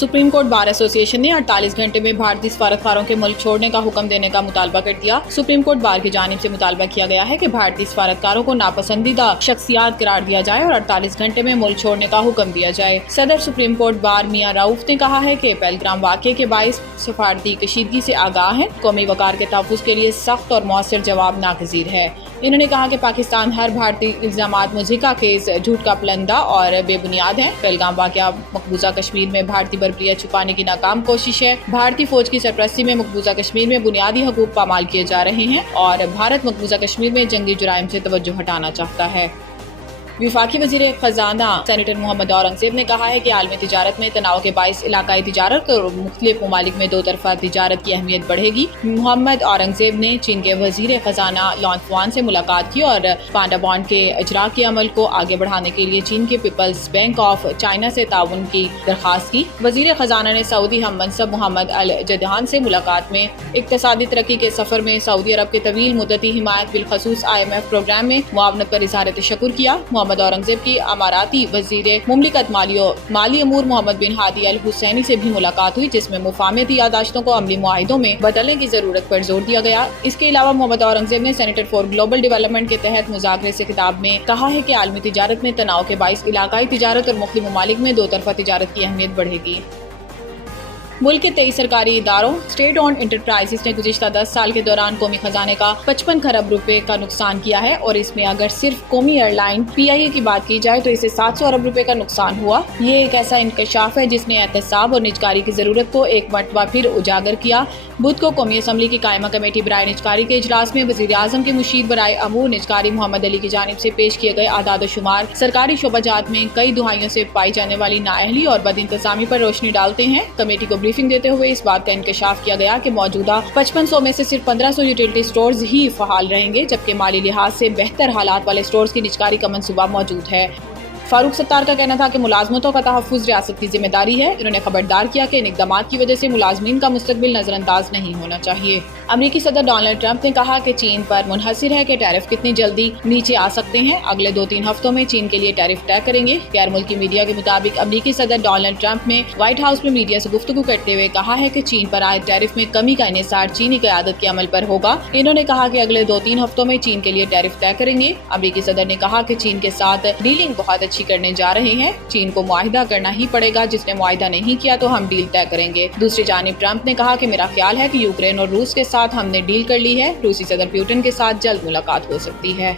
Supreme court bar association ने 48 घंटे में भारतीय सफारतकारों के मुल्क छोड़ने का हुक्म देने का मुतालबा कर दिया। सुप्रीम कोर्ट बार की जानिब से मुतालबा किया गया है कि भारतीय सफारतकारों को नापसंदीदा शख्सियात करार दिया जाए और 48 घंटे में मुल्क छोड़ने का हुक्म दिया जाए। सदर सुप्रीम कोर्ट बार मियां रऊफ ने कहा है कि पहलगाम वाक़े के बाइस सफारती कशीदगी से आगाह है। कौमी वकार के तहफ़्फ़ुज़ के लिए सख्त और मौसर जवाब नागज़ीर है। इन्होंने कहा कि पाकिस्तान हर भारतीय इल्ज़ामात मुज़हिका केस झूठ का पलंदा और बेबुनियाद है। पहलगाम वाक़या मकबूजा कश्मीर में भारतीय बर्बरियत छुपाने की नाकाम कोशिश है। भारतीय फौज की सरपरस्ती में मकबूजा कश्मीर में बुनियादी हकूक़ पामाल किए जा रहे हैं और भारत मकबूजा कश्मीर में जंगी जुराइम से तवज्जो हटाना चाहता है। विफाकी वज़ीर ख़जाना सेनेटर मोहम्मद औरंगज़ेब ने कहा है कि आलमी तिजारत में तनाव के बाइस इलाकाई तिजारत और मुख्तलिफ ममालिक में दो तरफ़ा तिजारत की अहमियत बढ़ेगी। मोहम्मद औरंगज़ेब ने चीन के वज़ीर ख़जाना लॉन्गफुआन से मुलाकात की और पांडा बॉन्ड के इजरा के अमल को आगे बढ़ाने के लिए चीन के पीपल्स बैंक ऑफ चाइना से ताउन की दरख्वास्त की। वज़ीर ख़जाना ने सऊदी हम मनसब मोहम्मद अल जदहान से मुलाकात में इक़्तिसादी तरक्की के सफ़र में सऊदी अरब के तवील मुद्दती हिमायत बिलखसूस IMF प्रोग्राम में मुआवनत पर इज़हार तशक्कुर किया। मोहम्मद औरंगज़ेब की अमाराती वज़ीर मुमलिकत माली अमूर मोहम्मद बिन हादी अल हुसैनी से भी मुलाकात हुई, जिसमें मुफाहमती यादाश्तों को अमली मुआहिदों में बदलने की जरूरत पर जोर दिया गया। इसके अलावा मोहम्मद औरंगज़ेब ने सेनेटर फॉर ग्लोबल डेवलपमेंट के तहत मुज़ाकरे से खिताब में कहा है कि आलमी तिजारत में तनाव के बाइस इलाकाई तिजारत और मुख्तलिफ ममालिक में दो तरफ़ा तिजारत की अहमियत बढ़ेगी। मुल्क के 23 सरकारी इदारों स्टेट ओन्ड इंटरप्राइजेस ने गुज़िश्ता 10 साल के दौरान कौमी खजाने का 55 खरब रुपए का नुकसान किया है और इसमें अगर सिर्फ कौमी एयरलाइन PIA की बात की जाए तो इसे 700 अरब रुपए का नुकसान हुआ। ये एक ऐसा इंकशाफ है जिसने एहतसाब और निजकारी की जरूरत को एक मरतबा फिर उजागर किया। बुध को कौमी असम्बली की कायमा कमेटी बराए निजकारी के इजलास में वज़ीर आज़म के मुशीर बराए अमूर निजकारी मोहम्मद अली की जानिब से पेश किए गए आदाद शुमार सरकारी शोबाजात में कई दुहाइयों से पाई जाने वाली नाअहली और बद इंतजामी पर रोशनी डालते हैं। कमेटी को ब्रीफिंग देते हुए इस बात का इंकशाफ किया गया कि मौजूदा 5500 में से सिर्फ 1500 यूटिलिटी स्टोर्स ही फहाल रहेंगे, जबकि माली लिहाज से बेहतर हालात वाले स्टोर्स की निजकारी का मंसूबा मौजूद है। फारूक सत्तार का कहना था कि मुलाजमतों का तहफ़्फ़ुज़ रियासत की जिम्मेदारी है। इन्होंने खबरदार किया कि इन इक़दामात की वजह से मुलाजमीन का मुस्तक़बिल नज़रअंदाज नहीं होना चाहिए। अमरीकी सदर डोनाल्ड ट्रंप ने कहा कि चीन पर मुनहसिर है कि टैरिफ कितनी जल्दी नीचे आ सकते हैं। अगले 2-3 हफ्तों में चीन के लिए टैरिफ तय करेंगे। गैर मुल्की मीडिया के मुताबिक अमरीकी सदर डोनाल्ड ट्रंप ने व्हाइट हाउस में मीडिया से गुफ्तगू करते हुए कहा है कि चीन पर आए टैरिफ में कमी का इन्हिसार चीनी क़यादत के अमल पर होगा। इन्होंने कहा कि अगले 2-3 हफ्तों में चीन के लिए टैरिफ तय करेंगे। अमरीकी सदर ने कहा कि चीन के साथ डीलिंग बहुत अच्छी करने जा रहे हैं। चीन को मुआहिदा करना ही पड़ेगा, जिसने मुआहिदा नहीं किया तो हम डील तय करेंगे। दूसरी जानिब ट्रंप ने कहा कि मेरा ख्याल है कि यूक्रेन और रूस के साथ हमने डील कर ली है। रूसी सदर पुतिन के साथ जल्द मुलाकात हो सकती है।